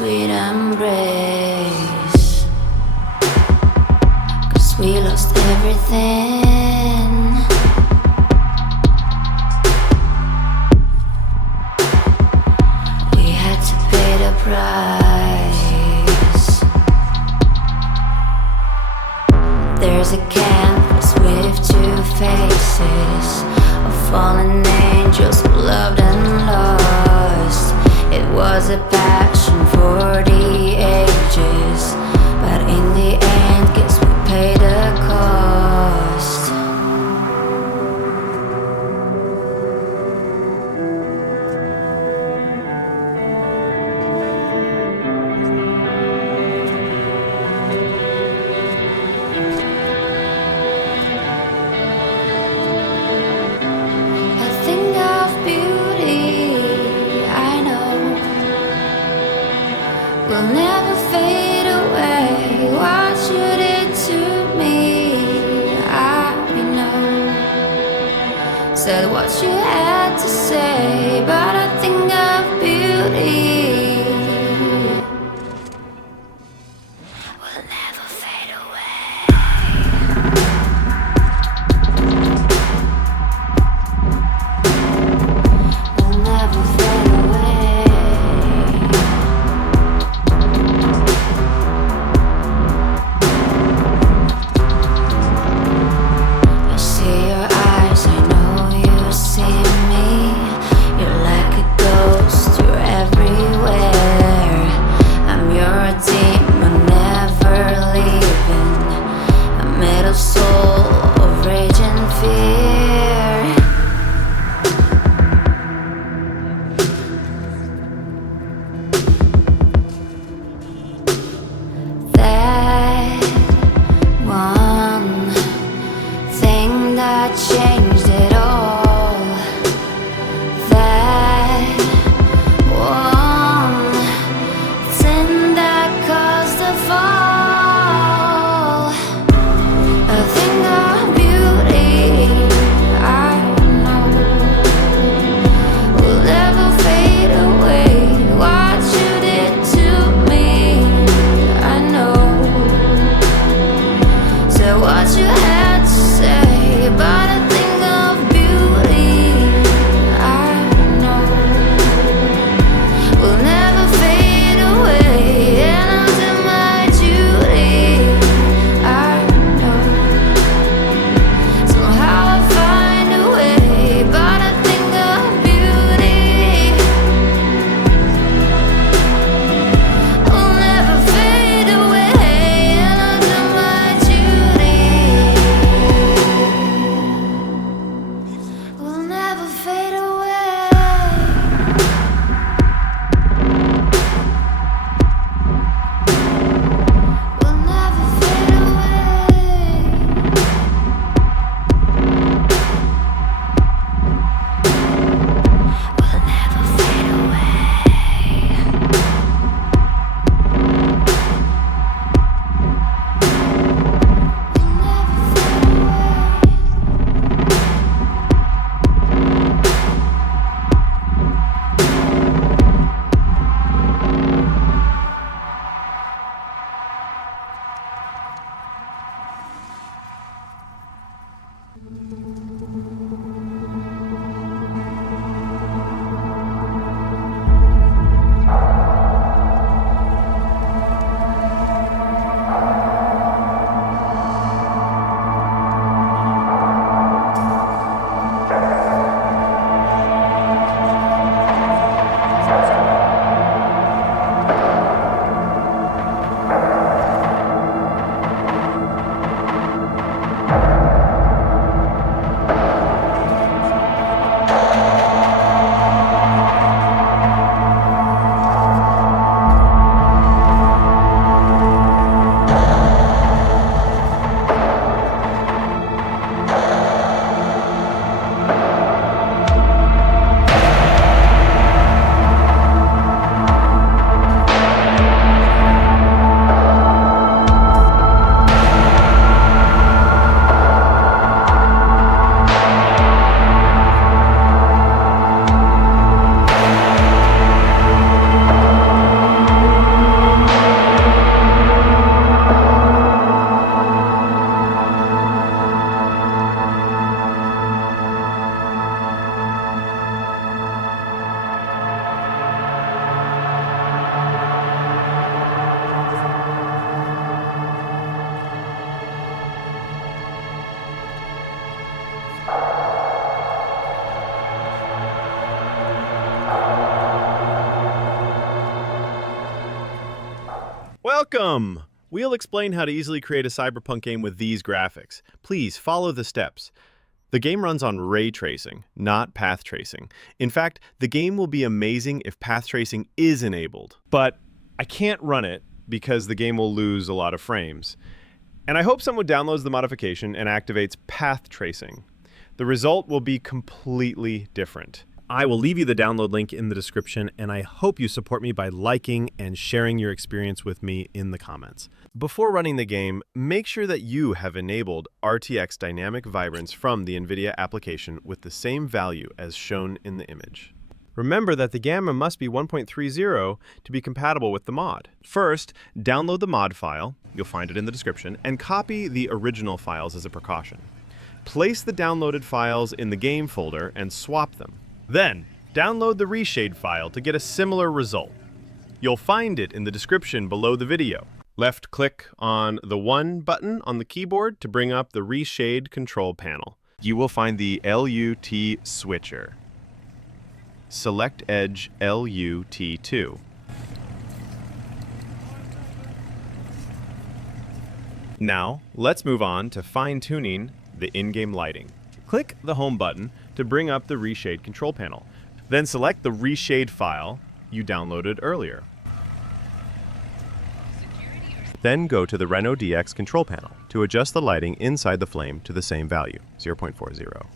sweet embrace. 'Cause we lost everything. We had to pay the price. There's a canvas with two faces of fallen angels who loved and lost. It was a passion for the ages, but in the end, guess we paid the cost. A thing of beauty, I know, will never fade away. What you did to me, I know. Said what you had to say, but a thing of beauty will never fade away. Will never fade away. I see your eyes, I know you see me. You're like a ghost, you're everywhere. Welcome! We'll explain how to easily create a Cyberpunk game with these graphics. Please follow the steps. The game runs on ray tracing, not path tracing. In fact, the game will be amazing if path tracing is enabled. But I can't run it because the game will lose a lot of frames. And I hope someone downloads the modification and activates path tracing. The result will be completely different. I will leave you the download link in the description, and I hope you support me by liking and sharing your experience with me in the comments. Before running the game, make sure that you have enabled RTX Dynamic Vibrance from the NVIDIA application with the same value as shown in the image. Remember that the gamma must be 1.30 to be compatible with the mod. First, download the mod file, you'll find it in the description, and copy the original files as a precaution. Place the downloaded files in the game folder and swap them. Then, download the reshade file to get a similar result. You'll find it in the description below the video. Left-click on the 1 button on the keyboard to bring up the reshade control panel. You will find the LUT switcher. Select edge LUT2. Now, let's move on to fine-tuning the in-game lighting. Click the Home button to bring up the reshade control panel. Then select the reshade file you downloaded earlier. Then go to the Reno DX control panel to adjust the lighting inside the flame to the same value, 0.40.